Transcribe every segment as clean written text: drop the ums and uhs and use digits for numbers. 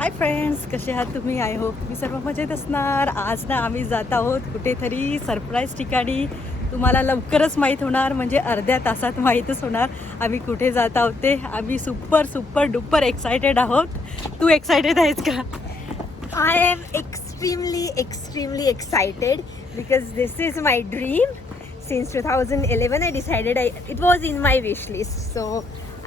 Hi friends, कसे आहात तुम्ही? आय होप मी सर्व मजेत असणार. आज ना आम्ही जात आहोत कुठेतरी सरप्राईज ठिकाणी. तुम्हाला लवकरच माहीत होणार, म्हणजे अर्ध्या तासात माहीतच होणार आम्ही कुठे जात आहोत ते. आम्ही सुपर सुपर डुपर एक्सायटेड आहोत. तू एक्सायटेड आहेस का? I am extremely excited because this is my dream. Since 2011, I decided it was in my wish list. So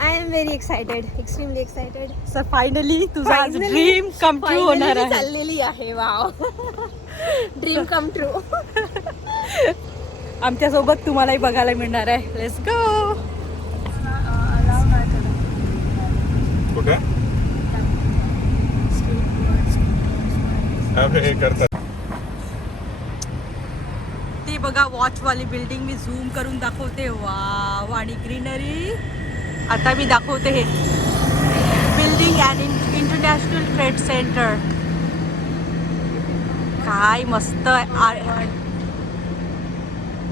I am very excited, extremely excited. Sir finally तुझा आज dream come true होणार आहे. चाललेली आहे. Wow, dream come true. आमच्यासोबत तुम्हालाही बघायला मिळणार आहे. Let's go. कुठे हे करतात ती बघा वॉचवाली बिल्डिंग. मी झूम करून दाखवते. वाव, आणि ग्रीनरी. आता मी दाखवते हे building and international trade centre. काय मस्त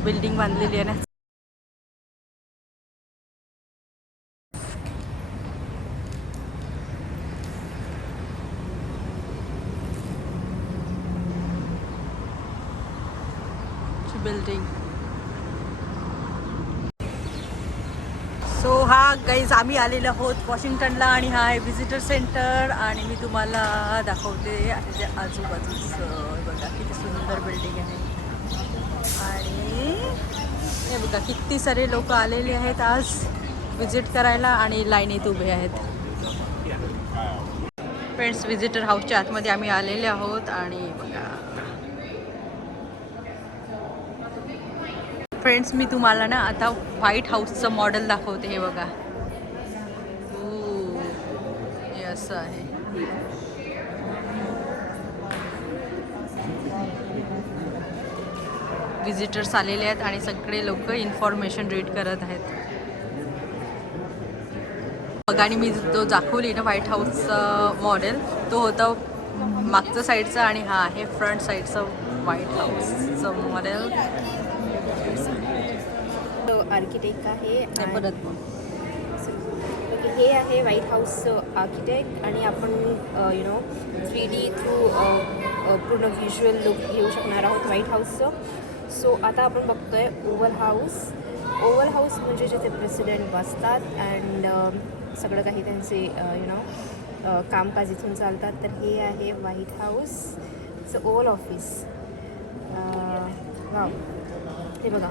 बिल्डिंग बांधलेली आहे ना. बिल्डिंग. सो हा गाईज, आम्ही आलेलो आहोत वॉशिंग्टनला आणि हा आहे व्हिजिटर सेंटर. आणि मी तुम्हाला दाखवते त्याच्या आजूबाजूचं. बघा किती सुंदर बिल्डिंग आहे. आणि हे बघा किती सारे लोक आलेले आहेत आज विजिट करायला आणि लाईनीत उभे आहेत. फ्रेंड्स, व्हिजिटर हाऊसच्या आतमध्ये आम्ही आलेले आहोत. आणि बघा फ्रेंड्स, मी तुम्हाला ना आता व्हाईट हाऊसचं मॉडेल दाखवते. हे बघा, हे असं आहे. विजिटर्स आलेले आहेत आणि सगळे लोक इन्फॉर्मेशन रीड करत आहेत. बघा, आणि मी जो दाखवली ना व्हाईट हाऊसचं मॉडेल, तो होता मागचं साईडचं आणि हा आहे फ्रंट साईडचं व्हाईट हाऊसचं मॉडेल. आर्किटेक्ट आहे परत हे आहे व्हाईट हाऊसचं आर्किटेक्ट. आणि आपण 3D थ्रू पूर्ण व्हिज्युअल लुक घेऊ शकणार आहोत व्हाईट हाऊसचं. सो आता आपण बघतोय ओव्हल हाऊस. ओव्हल हाऊस म्हणजे जिथे प्रेसिडेंट बसतात अँड सगळं काही त्यांचे कामकाज इथून चालतात. तर हे आहे व्हाईट हाऊसचं ओव्हल ऑफिस. वाव, हे बघा,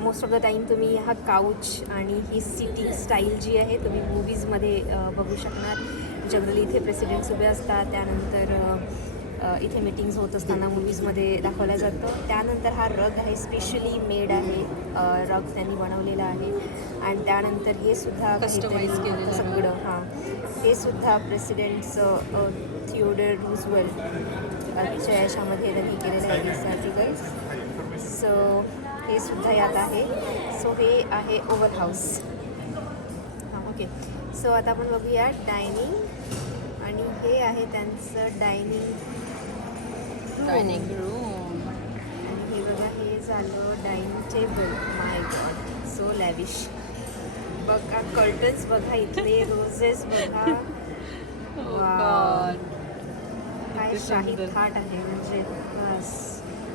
मोस्ट ऑफ द टाईम तुम्ही हा काउच आणि ही सिटिंग स्टाईल जी आहे तुम्ही मूवीजमध्ये बघू शकणार. जनरली इथे प्रेसिडेंट्स उभे असतात. त्यानंतर इथे मीटिंग्स होत असताना मूवीजमध्ये दाखवलं जातं. त्यानंतर हा रग आहे, स्पेशली मेड आहे. रग त्यांनी बनवलेला आहे. आणि त्यानंतर हे सुद्धा कस्टमाइज केलेलं सगळं. हां, हे सुद्धा प्रेसिडेंटचं थिओडर रूझवेल्ट च्या याच्यामध्ये त्यांनी केलेलं आहे दिस आर्टिकल्स. सो हे सुद्धा यात आहे. सो हे आहे ओव्हल हाऊस. हां, ओके. सो आता आपण बघूया डायनिंग. आणि हे आहे त्यांचं डायनिंग रूम. आणि हे बघा, हे झालं डायनिंग टेबल. माय गॉड, सो लॅविश. बघा कर्टन्स बघा, इथले रोजेस बघा. काय शाही थाट आहे, म्हणजे बस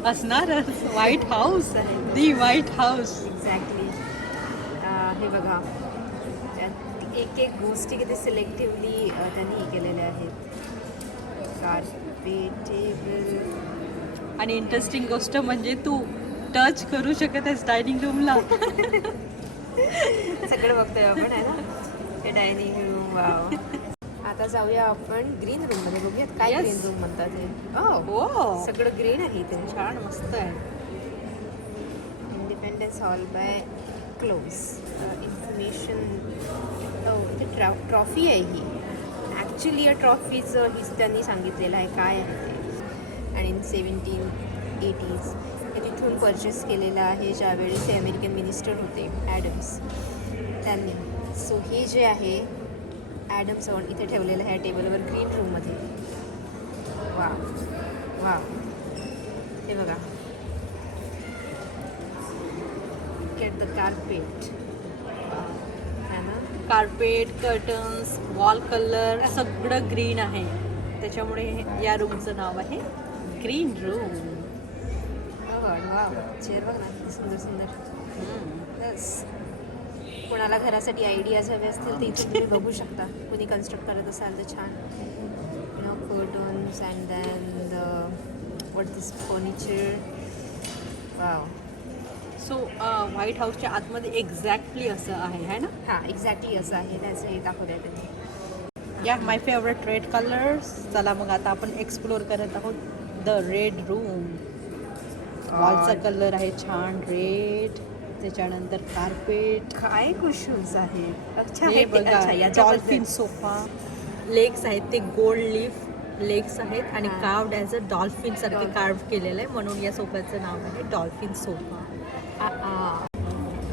असणारच. व्हाईट हाऊस आहे, दी व्हाईट हाऊस. एक्झॅक्टली. हे बघा, एक एक गोष्टी किती सिलेक्टिव्हली त्यांनी हे केलेल्या आहेत. Carpet, table. आणि इंटरेस्टिंग गोष्ट म्हणजे तू टच करू शकत आहेस डायनिंग रूमला. सगळं बघतोय आपण, आहे ना. हे डायनिंग रूम. वाव. आता जाऊया आपण ग्रीन रूममध्ये, बघूयात काय Yes. ग्रीन रूम म्हणतात हे. हो, सगळं ग्रीन आहे इथे. छान, मस्त आहे. Independence hall by close. Information. इथे ट्रॉफी आहे ही. ॲक्च्युली या ट्रॉफीचं हीच त्यांनी सांगितलेलं आहे काय आहे ते. आणि 1780s हे तिथून परचेस केलेलं आहे, ज्यावेळी ते अमेरिकन मिनिस्टर होते ॲडम्स त्यांनी. सो हे जे आहे ॲडम्स इथे ठेवलेलं आहे टेबलवर ग्रीन रूममध्ये. वा वा, हे बघा. Get the carpet. है ना. कार्पेट, कर्टन्स, वॉल कलर सगळं ग्रीन आहे. त्याच्यामुळे या रूमचं नाव आहे ग्रीन रूम. वाव, चेअर बघ ना किती सुंदर सुंदर. बस कोणाला घरासाठी आयडियाज हवे असतील तर इथे तुम्ही बघू शकता. कोणी कन्स्ट्रक्ट करत असाल तर छान. Curtains and then what this furniture. Wow. So white हाऊसच्या आतमध्ये एक्झॅक्टली असं आहे ना. हां, एक्झॅक्टली असं आहे. त्याचं हे दाखवलं आहे त्यांनी. या माय फेवरेट रेड कलर्स. चला मग आता आपण एक्सप्लोअर करत आहोत द रेड रूम. वॉलचा कलर आहे छान रेड. त्याच्यानंतर कार्पेट. काय कुशन्स आहेत. अच्छा, हे बघा याच्याबद्दल डॉल्फिन सोफा. लेग्स आहेत ते गोल्ड लीफ लेग्स आहेत आणि कार्व्ड ॲज अ डॉल्फिन सारखे कार्व केलेलं आहे म्हणून या सोफ्याचं नाव आहे डॉल्फिन सोफा.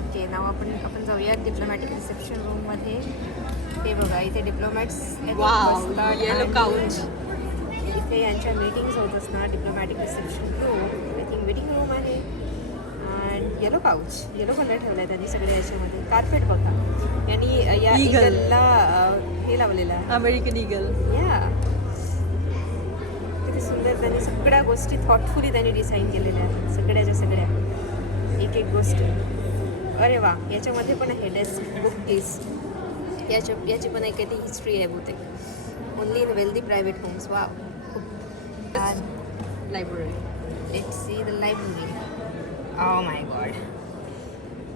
ओके, नाव आपण जाऊया डिप्लोमॅटिक रिसेप्शन रूममध्ये. हे बघा इथे डिप्लोमॅट्स येलो काउच. इथे यांच्या मीटिंग्स होत असणार. Diplomatic reception room I think waiting room आहे. And yellow couch, yellow colour ठेवला आहे त्यांनी सगळ्या याच्यामध्ये. कार्पेट बघा, यांनी या ईगलला हे लावलेलं आहे, अमेरिकन ईगल. या किती सुंदर. त्यांनी सगळ्या गोष्टी थॉटफुली त्यांनी डिझाईन केलेल्या आहेत. सगळ्याच्या सगळ्या एक एक गोष्ट. अरे वा, याच्यामध्ये पण आहे डेस्क, बुक केस. याची पण एक ती हिस्ट्री आहे बहुतेक. Only in wealthy private homes. वा. Library. Let's see the library. Oh my god,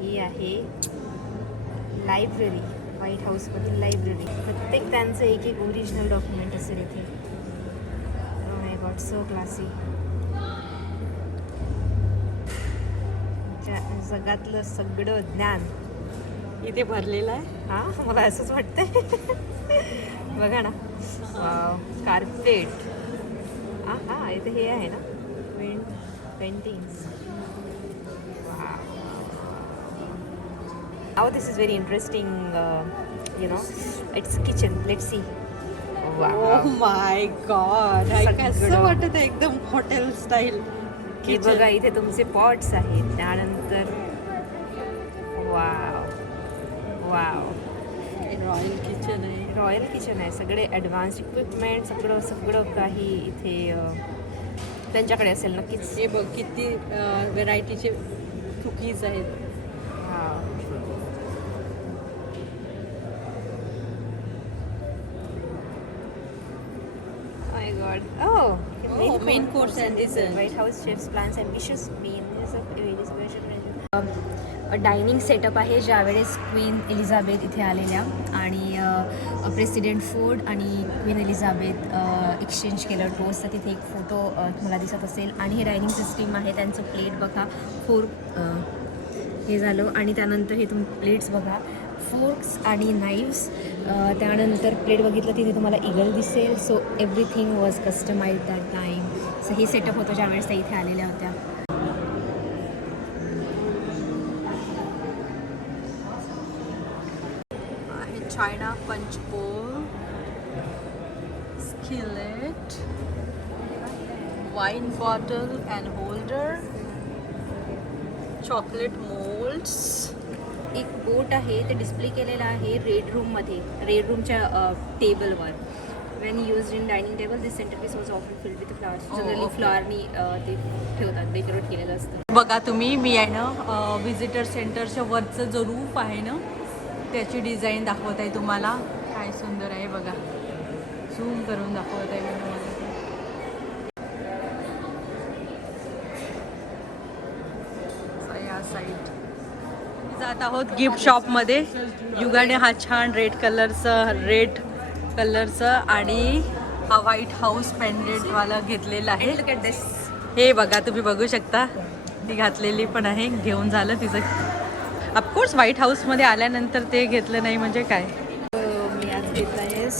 ही आहे लायब्ररी. White हाऊसमधील library. प्रत्येक त्यांचं एक एक ओरिजिनल डॉक्युमेंट असेल इथे. ओ माय गॉड, सो क्लासी. जगातलं सगळं ज्ञान इथे भरलेलं आहे. हां, मला असंच वाटतंय. बघा ना, कार्पेट. हां, इथे हे आहे ना paintings. Wow, this is very interesting. It's a kitchen. Let's see. Wow. Oh my God. कसं वाटत आहे एकदम हॉटेल स्टाईल. हे बघा इथे तुमचे पॉट्स आहेत. त्यानंतर वाव वाव, रॉयल किचन आहे. रॉयल किचन आहे. सगळे ॲडव्हान्स इक्विपमेंट, सगळं काही इथे त्यांच्याकडे असेल नक्कीच. हे बघ किती व्हेरायटीचे कुकीज आहेत. My god. Oh, main course and dessert. White House chefs plans ambitious menus of dining setup आहे. ज्यावेळेस क्वीन एलिझाबेथ इथे आलेल्या आणि प्रेसिडेंट फोर्ड आणि क्वीन एलिझाबेथ एक्सचेंज केलं टोस्ट, तर तिथे एक फोटो तुम्हाला दिसत असेल. आणि हे डायनिंग सिस्टीम आहे. त्यांचं प्लेट बघा, हे झालं. आणि त्यानंतर हे प्लेट्स बघा, फोर्क्स आणि नाईव्स. त्यानंतर प्लेट बघितलं तिथे तुम्हाला ईगल दिसेल. So everything was customise that time. So हे सेटअप होतं ज्यावेळेस त्या इथे आलेल्या होत्या. China punch bowl, skillet, wine bottle and holder, chocolate moulds. एक बोट आहे, ते डिस्प्ले केलेलं आहे रेड रूममध्ये, रेड रूमच्या टेबलवर. When use in dining table this centrepiece was often filled with flowers. Generally फ्लॉवरनी ते ठेवतात, डेकोरेट केलेलं असतं. बघा तुम्ही, मी आहे ना विजिटर सेंटरच्या वरचं जो रूफ आहे ना त्याची डिझाईन दाखवत आहे तुम्हाला. काय सुंदर आहे बघा, झूम करून दाखवत आहे मी तुम्हाला. या साईड जात आहोत गिफ्ट शॉपमध्ये. युगाने हा छान रेड कलरचं आणि हा व्हाईट हाऊस पेंडेंटवाला घेतलेला आहे. हे बघा तुम्ही बघू शकता, ती घातलेली पण आहे. घेऊन झालं तिचं. ऑफकोर्स व्हाईट हाऊसमध्ये आल्यानंतर ते घेतलं नाही म्हणजे काय. मी आज घेतला आहे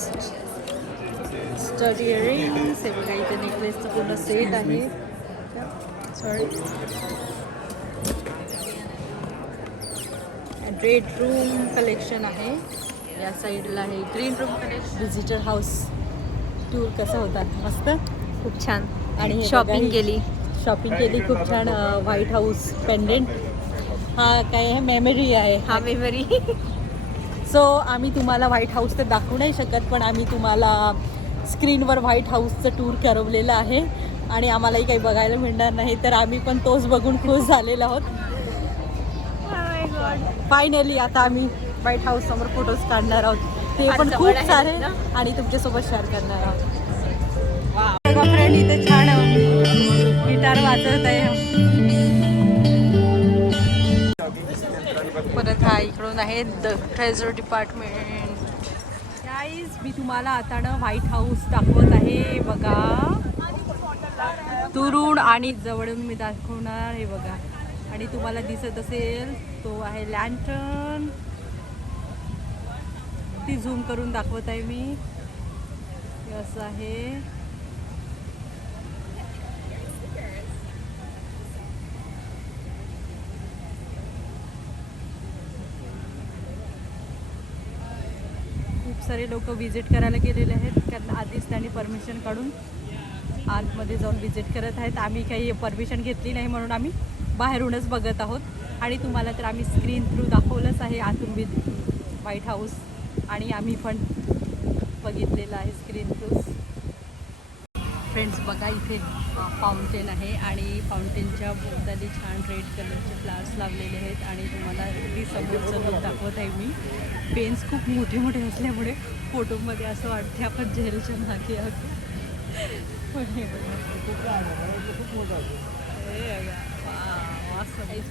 स्टड इयरिंग्स. हे बघा इथे नेकलेसचं पूर्ण सेट आहे. सॉरी, रेड रूम कलेक्शन आहे. या साईडला आहे green room collection. Visitor house tour कसा होता? मस्त, खूप छान. आणि शॉपिंग केली खूप छान. व्हाईट हाऊस पेंडेंट हा काय आहे, मेमरी आहे हा मेमरी. सो आम्ही तुम्हाला व्हाईट हाऊस तर दाखवू नाही शकत, पण आम्ही तुम्हाला स्क्रीनवर व्हाईट हाऊसचं टूर करवलेलं आहे आणि आम्हालाही काही बघायला मिळणार नाही, तर आम्ही पण तोच बघून खुश झालेलो आहोत. फायनली आता आम्ही व्हाईट हाऊस समोर फोटोज काढणार आहोत, ते पण खूप सारे आणि तुमच्यासोबत शेअर करणार आहोत. फ्रेंड इथे छान गिटार वाजवत आहे. परत हा इकडून आहे द ट्रेझर डिपार्टमेंट. गाईज मी तुम्हाला आता ना व्हाईट हाऊस दाखवत आहे बघा, दुरून आणि जवळून मी दाखवणार हे बघा. आणि तुम्हाला दिसत असेल तो आहे लँटर्न, ती झूम करून दाखवत आहे मी. असं आहे. खूप सारे लोक विजिट करायला गेलेले आहेत, कारण आधीच त्यांनी परमिशन काढून आतमध्ये जाऊन विजिट करत आहेत. आम्ही काही परमिशन घेतली नाही म्हणून आम्ही बाहेरूनच बघत आहोत. आणि तुम्हाला तर आम्ही स्क्रीन थ्रू दाखवलंच आहे आतून व्हाईट हाऊस, आणि आम्ही पण बघितलेलं आहे स्क्रीन थ्रू. फ्रेंड्स बघा इथे फाउंटेन आहे आणि फाउंटेनच्या भोवताली छान रेड कलरचे फ्लावर्स लावलेले आहेत. आणि तुम्हाला अगदी समोरचं लुक दाखवत आहे मी. पेन्स खूप मोठे मोठे असल्यामुळे फोटोमध्ये असं वाटते आपण जेलच्या मागे आहोत.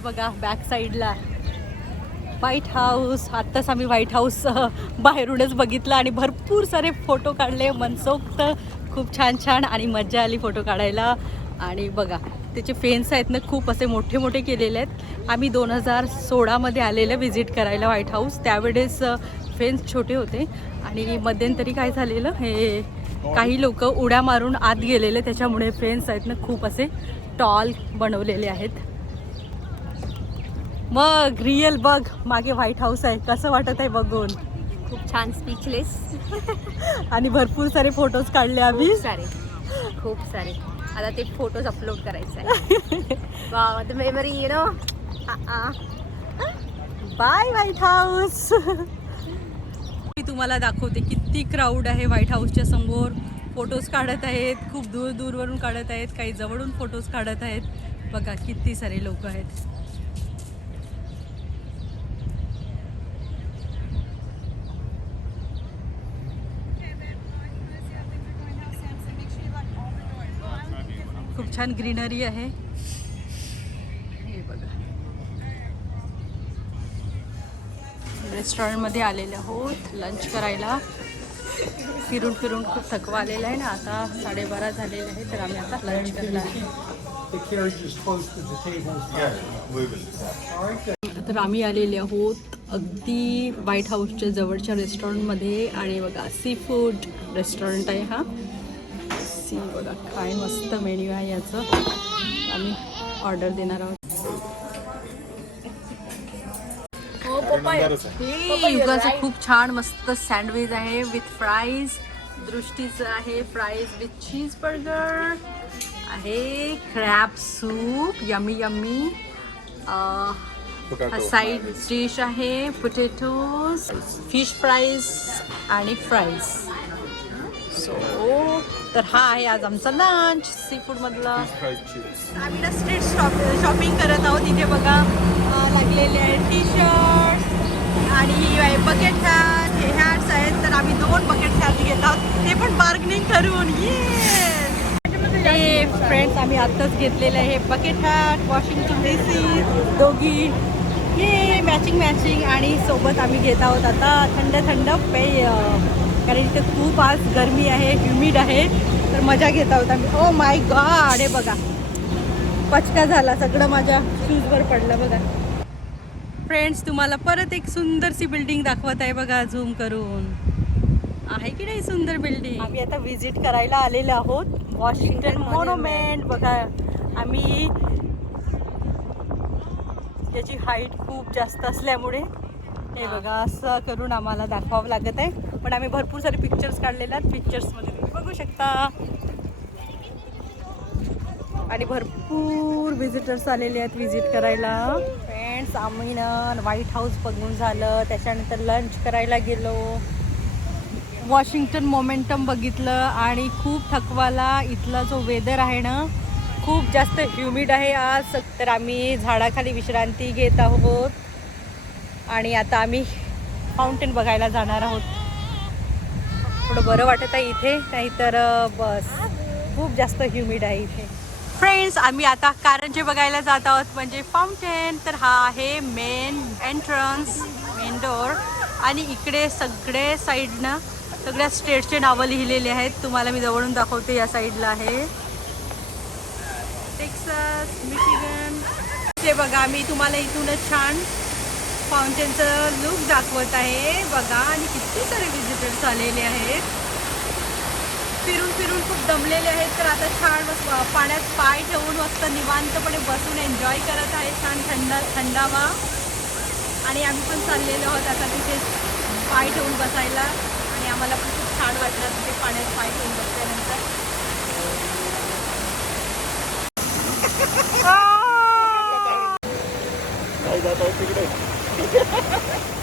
बघा बॅक साईडला व्हाईट हाऊस. आत्ताच आम्ही व्हाईट हाऊस बाहेरूनच बघितलं आणि भरपूर सारे फोटो काढले मनसोक्त, खूप छान छान आणि मजा आली फोटो काढायला. आणि बघा त्याचे फेन्स आहेत ना खूप असे मोठे मोठे केलेले आहेत. आम्ही 2016मध्ये आलेलं विजिट करायला व्हाईट हाऊस, त्यावेळेस फेन्स छोटे होते आणि मध्यंतरी काय झालेलं, हे काही लोक उड्या मारून आत गेलेले, त्याच्यामुळे फेन्स आहेत ना खूप असे टॉल बनवलेले आहेत. मग रिअल बघ मागे व्हाईट हाऊस आहे, कसं वाटत आहे बघून? खूप छान, स्पीचलेस. आणि भरपूर सारे फोटोज काढले आम्ही, खूप सारे. आता ते फोटोज अपलोड करायचे आहे. Wow, the memory, you know. By White House. मी तुम्हाला दाखवते किती क्राऊड आहे व्हाईट हाऊसच्या समोर. फोटोज काढत आहेत, खूप दूर दूरवरून काढत आहेत, काही जवळून फोटोज काढत आहेत. बघा किती सारे लोक आहेत. खूप छान ग्रीनरी आहे. हे बघा रेस्टॉरंटमध्ये आलेले आहोत लंच करायला. फिरून फिरून खूप थकवा आलेला आहे ना, आता 12:30 झालेले आहे, तर आम्ही आता लंच करणार आहे. तर आम्ही आलेले आहोत अगदी व्हाईट हाऊसच्या जवळच्या रेस्टॉरंटमध्ये. आणि बघा सी फूड रेस्टॉरंट आहे हा. सी बघा काय मस्त मेन्यू आहे याचं. आम्ही ऑर्डर देणार आहोत. युगाचं खूप छान मस्त सँडविच आहे विथ फ्राईज. दृष्टीचं आहे फ्राईज विथ चीज बर्गर आहे. Crab soup yummy yummy. Side dish आहे पोटॅटोज, फिश फ्राईज आणि फ्राईज. सो तर हा आहे आज आमचा लंच सी फूडमधला. आम्ही ना स्ट्रीट शॉपिंग करत आहोत. इथे बघा लागलेले आहेत टी शर्ट आणि ही आहे बकेट हॅट. हे हॅट्स आहेत, तर आम्ही 2 बकेट हॅट घेत आहोत, ते पण बार्गनिंग करून. हे फ्रेंड्स आम्ही आत्ताच घेतलेलं आहे बकेट हॅट, वॉशिंग्टन DC दोघी. हे मॅचिंग आणि सोबत आम्ही घेत आहोत आता थंड थंड पेय, कारण इथे खूप आज गरमी आहे, ह्युमिड आहे, तर मजा घेत आहोत आम्ही. ओ माय गॉड, हे बघा पचका झाला, सगळं माझ्या शूजवर पडलं बघा. फ्रेंड्स तुम्हाला परत एक सुंदरशी बिल्डिंग दाखवत आहे बघा झूम करून. आहे की नाही सुंदर बिल्डिंग. आम्ही आता विजिट करायला आलेलो आहोत वॉशिंग्टन मॉन्युमेंट. बघा आम्ही याची हाईट खूप जास्त असल्यामुळे हे बघा असं करून आम्हाला दाखवावं लागत आहे, पण आम्ही भरपूर सारे पिक्चर्स काढलेले आहेत. पिक्चर्समध्ये तुम्ही बघू शकता. आणि भरपूर विजिटर्स आलेले आहेत विजिट करायला. फ्रेंड्स आम्ही ना व्हाईट हाऊस बघून झालं, त्याच्यानंतर लंच करायला गेलो. वॉशिंग्टन मोमेंटम बघितलं आणि खूप थकवाला. इथला जो वेदर आहे ना खूप जास्त ह्युमिड आहे आज. तर आम्ही झाडाखाली विश्रांती घेत आहोत आणि आता आम्ही फाउंटेन बघायला जाणार आहोत. थोडं बरं वाटत आहे इथे, नाहीतर बस खूप जास्त ह्युमिड आहे इथे. फ्रेंड्स, आम्ही आता कारंजे बघायला जात आहोत, म्हणजे फाउंटेन. तर हा आहे मेन एंट्रन्स, मेन डोर. आणि इकडे सगळे साईडनं सगळ्या स्टेटचे नावं लिहिलेले आहेत. तुम्हाला मी जवळून दाखवते. या साईडला आहे टेक्सास, मिशिगन. ते बघा, मी तुम्हाला इथूनच छान फाउंटेनचं लुक दाखवत आहे. बघा, आणि किती सारे विजिटर्स आलेले आहेत. फिरून फिरून खूप दमलेले आहेत. तर आता छान पाण्यात पाय ठेवून मस्त निवांतपणे बसून एन्जॉय करत आहे. छान थंडावा. आणि आम्ही पण चाललेलो आहोत आता तिथे पाय ठेवून बसायला. आणि आम्हाला पण खूप छान वाटलं तिथे पाण्यात पाय ठेवून बसल्यानंतर.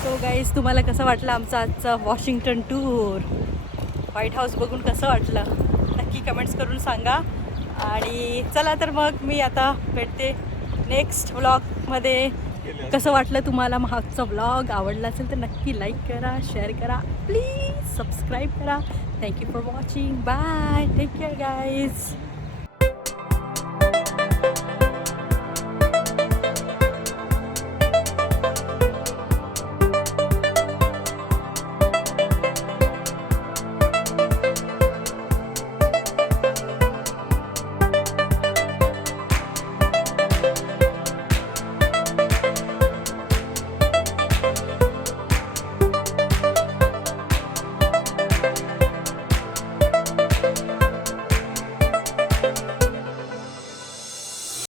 सो गाईज, तुम्हाला कसं वाटलं आमचा आजचा वॉशिंग्टन टूर? व्हाईट हाऊस बघून कसं वाटलं नक्की कमेंट्स करून सांगा. आणि चला तर मग मी आता भेटते नेक्स्ट व्लॉगमध्ये. कसं वाटलं तुम्हाला मागचा व्लॉग? आवडला असेल तर नक्की लाईक करा, शेअर करा, प्लीज सबस्क्राईब करा. Thank you for watching. Bye, take care guys.